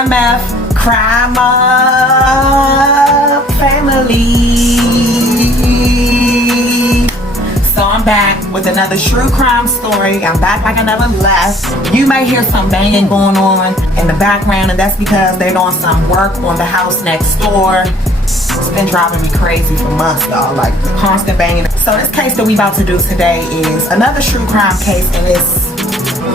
CMF Crime Up family. So I'm back with another true crime story. I'm back like I never left. You may hear some banging going on in the background, and that's because they're doing some work on the house next door. It's been driving me crazy for months, y'all, like the constant banging. So this case that we about to do today is another true crime case, and it's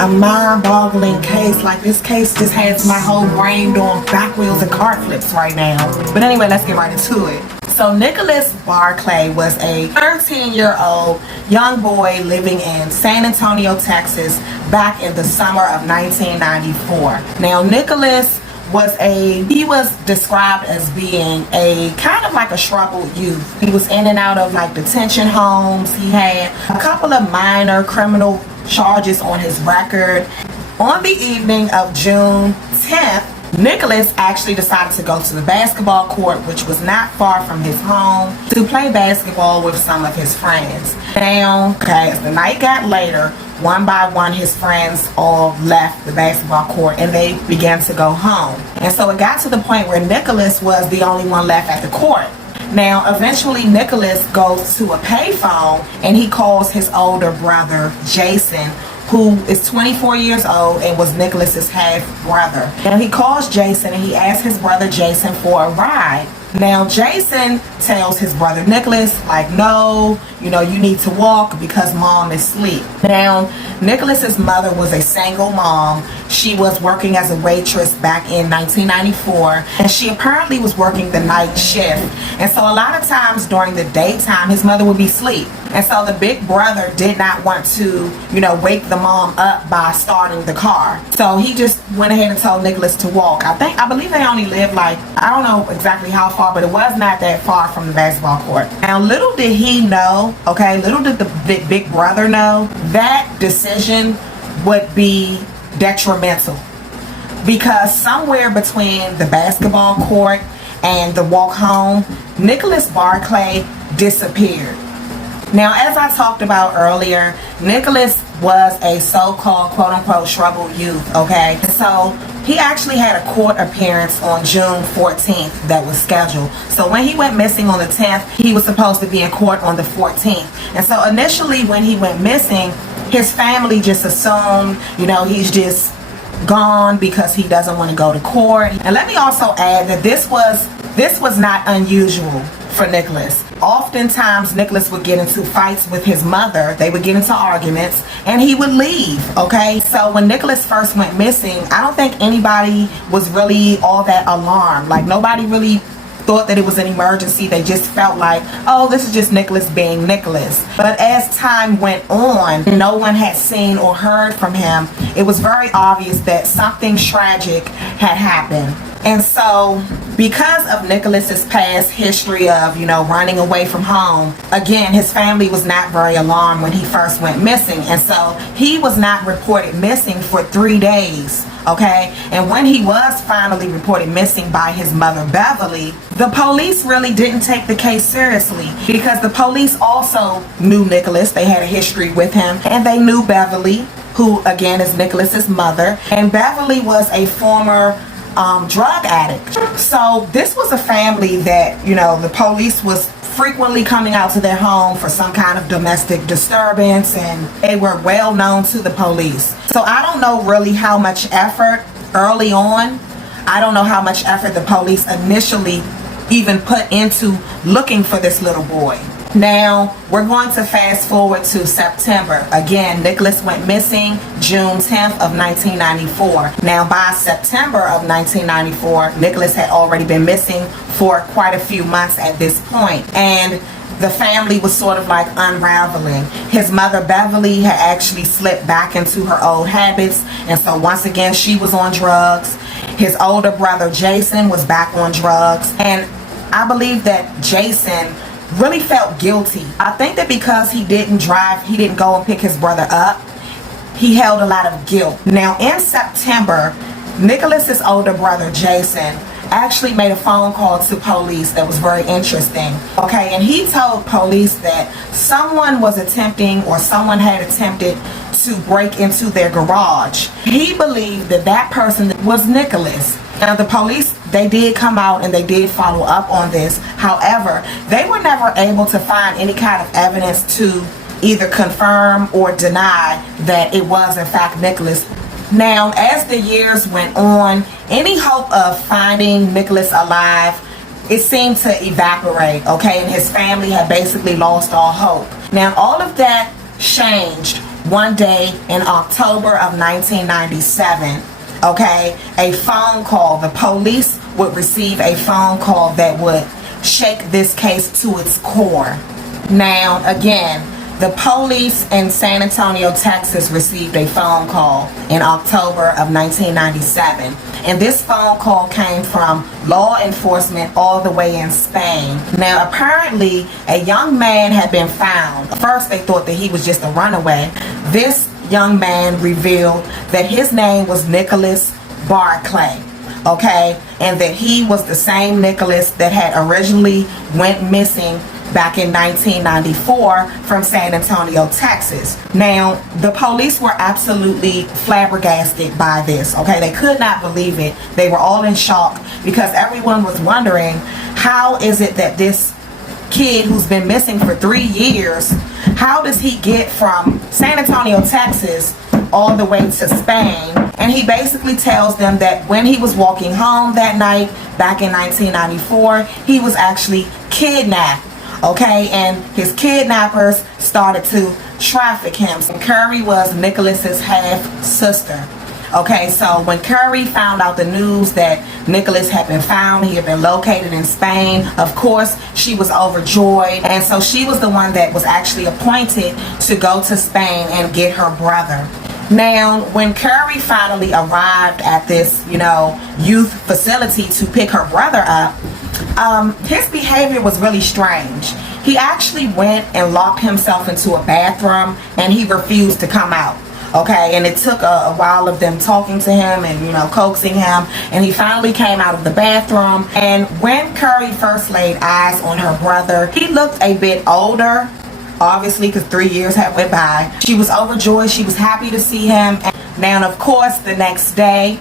a mind-boggling case. Like, this case just has my whole brain doing back wheels and cart flips right now. But anyway, let's get right into it. So Nicholas Barclay was a 13-year-old young boy living in San Antonio, Texas, back in the summer of 1994. Now, Nicholas he was described as being a kind of like a troubled youth. He was in and out of like detention homes. He had a couple of minor criminal charges on his record. On the evening of June 10th, Nicholas actually decided to go to the basketball court, which was not far from his home, to play basketball with some of his friends. Now, as the night got later, one by one his friends all left the basketball court and they began to go home. And so it got to the point where Nicholas was the only one left at the court. Now, eventually Nicholas goes to a payphone and he calls his older brother, Jason, who is 24 years old and was Nicholas's half brother. And he calls Jason and he asks his brother Jason for a ride. Now, Jason tells his brother Nicholas, like, no, you need to walk because mom is asleep. Now, Nicholas's mother was a single mom. She was working as a waitress back in 1994, and she apparently was working the night shift. And so a lot of times during the daytime, his mother would be asleep. And so the big brother did not want to, wake the mom up by starting the car. So he just went ahead and told Nicholas to walk. I believe they only lived I don't know exactly how far, but it was not that far from the basketball court. Now, little did he know, little did the big brother know, that decision would be detrimental, because somewhere between the basketball court and the walk home, Nicholas Barclay disappeared. Now, as I talked about earlier, Nicholas was a so-called quote-unquote troubled youth, So he actually had a court appearance on June 14th that was scheduled. So when he went missing on the 10th, he was supposed to be in court on the 14th. And so initially when he went missing, his family just assumed, he's just gone because he doesn't want to go to court. And let me also add that this was not unusual for Nicholas. Oftentimes Nicholas would get into fights with his mother. They would get into arguments and he would leave. So when Nicholas first went missing, I don't think anybody was really all that alarmed. Nobody really thought that it was an emergency. They just felt like, oh, this is just Nicholas being Nicholas. But as time went on, no one had seen or heard from him. It was very obvious that something tragic had happened. And so because of Nicholas's past history of, running away from home, again, his family was not very alarmed when he first went missing. And so he was not reported missing for 3 days. And when he was finally reported missing by his mother, Beverly, the police really didn't take the case seriously, because the police also knew Nicholas. They had a history with him, and they knew Beverly, who again is Nicholas's mother. And Beverly was a former drug addict. So this was a family that, the police was frequently coming out to their home for some kind of domestic disturbance, and they were well known to the police. So I don't know really how much effort early on, I don't know how much effort the police initially even put into looking for this little boy. Now, we're going to fast forward to September. Again, Nicholas went missing June 10th of 1994. Now, by September of 1994, Nicholas had already been missing for quite a few months at this point. And the family was sort of unraveling. His mother, Beverly, had actually slipped back into her old habits. And so once again, she was on drugs. His older brother, Jason, was back on drugs. And I believe that Jason really felt guilty. I think that because he didn't go and pick his brother up, he held a lot of guilt. Now, in September, Nicholas's older brother, Jason, actually made a phone call to police that was very interesting. And he told police that someone had attempted to break into their garage. He believed that person was Nicholas. Now, the police, they did come out and they did follow up on this. However, they were never able to find any kind of evidence to either confirm or deny that it was in fact Nicholas. Now, as the years went on, any hope of finding Nicholas alive, it seemed to evaporate, okay? And his family had basically lost all hope. Now, all of that changed one day in October of 1997, okay? A phone call. The police would receive a phone call that would shake this case to its core. Now, again, the police in San Antonio, Texas received a phone call in October of 1997. And this phone call came from law enforcement all the way in Spain. Now, apparently, a young man had been found. First, they thought that he was just a runaway. This young man revealed that his name was Nicholas Barclay, okay? And that he was the same Nicholas that had originally went missing back in 1994 from San Antonio, Texas. Now, the police were absolutely flabbergasted by this, okay? They could not believe it. They were all in shock because everyone was wondering, how is it that this kid who's been missing for 3 years, how does he get from San Antonio, Texas, all the way to Spain? And he basically tells them that when he was walking home that night, back in 1994, he was actually kidnapped. Okay, and his kidnappers started to traffic him. So Curry was Nicholas's half sister. Okay, so when Curry found out the news that Nicholas had been found, he had been located in Spain, of course, she was overjoyed. And so she was the one that was actually appointed to go to Spain and get her brother. Now, when Curry finally arrived at this, youth facility to pick her brother up, his behavior was really strange. He actually went and locked himself into a bathroom and he refused to come out. Okay, and it took a while of them talking to him and, coaxing him, and he finally came out of the bathroom. And when Curry first laid eyes on her brother, he looked a bit older, obviously, because 3 years had went by. She was overjoyed. She was happy to see him. Now, of course, the next day,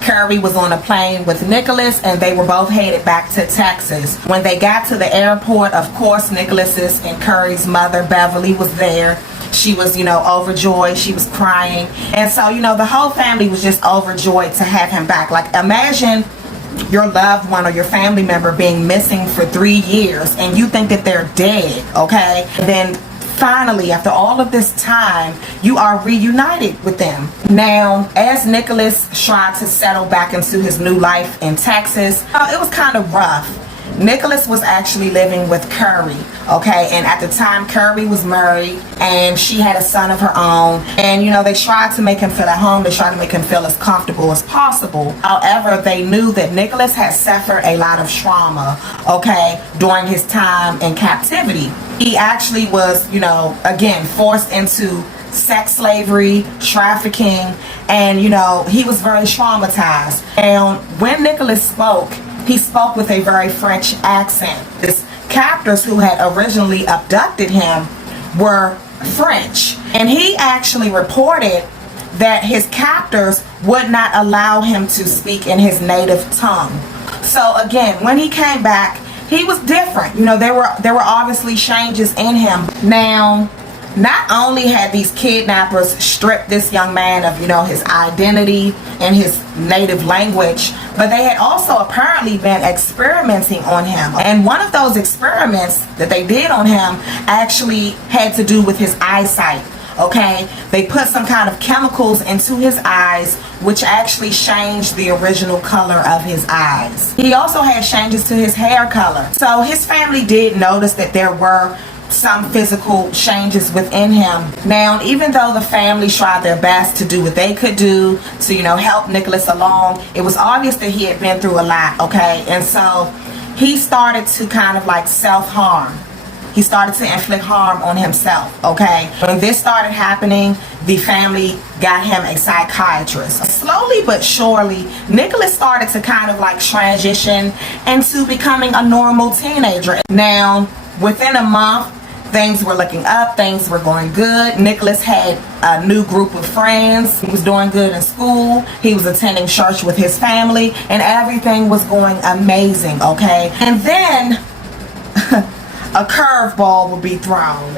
Curry was on a plane with Nicholas and they were both headed back to Texas. When they got to the airport, of course, Nicholas's and Curry's mother, Beverly, was there. She was, overjoyed. She was crying. And so, the whole family was just overjoyed to have him back. Like, imagine your loved one or your family member being missing for 3 years and you think that they're dead, okay? And then finally, after all of this time, you are reunited with them. Now, as Nicholas tried to settle back into his new life in Texas, it was kind of rough. Nicholas was actually living with Curry, okay? And at the time, Curry was married and she had a son of her own. And, they tried to make him feel at home. They tried to make him feel as comfortable as possible. However, they knew that Nicholas had suffered a lot of trauma, okay, during his time in captivity. He actually was, again, forced into sex slavery, trafficking, and, he was very traumatized. And when Nicholas spoke, he spoke with a very French accent. His captors who had originally abducted him were French. And he actually reported that his captors would not allow him to speak in his native tongue. So again, when he came back, he was different. There were obviously changes in him. Now, not only had these kidnappers stripped this young man of, his identity and his native language, but they had also apparently been experimenting on him. And one of those experiments that they did on him actually had to do with his eyesight. Okay, they put some kind of chemicals into his eyes, which actually changed the original color of his eyes. He also had changes to his hair color. So his family did notice that there were some physical changes within him. Now, even though the family tried their best to do what they could do to, help Nicholas along, it was obvious that he had been through a lot, okay? And so he started to kind of like self-harm. He started to inflict harm on himself, okay? When this started happening, the family got him a psychiatrist. Slowly but surely, Nicholas started to kind of like transition into becoming a normal teenager. Now, within a month, Things were looking up, things were going good. Nicholas had a new group of friends. He was doing good in school. He was attending church with his family, and everything was going amazing, okay? And then a curveball would be thrown.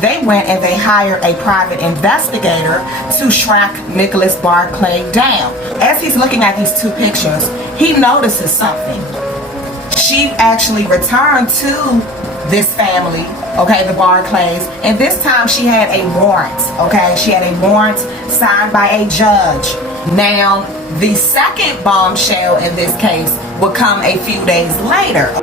They went and they hired a private investigator to track Nicholas Barclay down. As he's looking at these two pictures, he notices something. She actually returned to this family, okay, the Barclays, and this time she had a warrant, okay? She had a warrant signed by a judge. Now, the second bombshell in this case would come a few days later.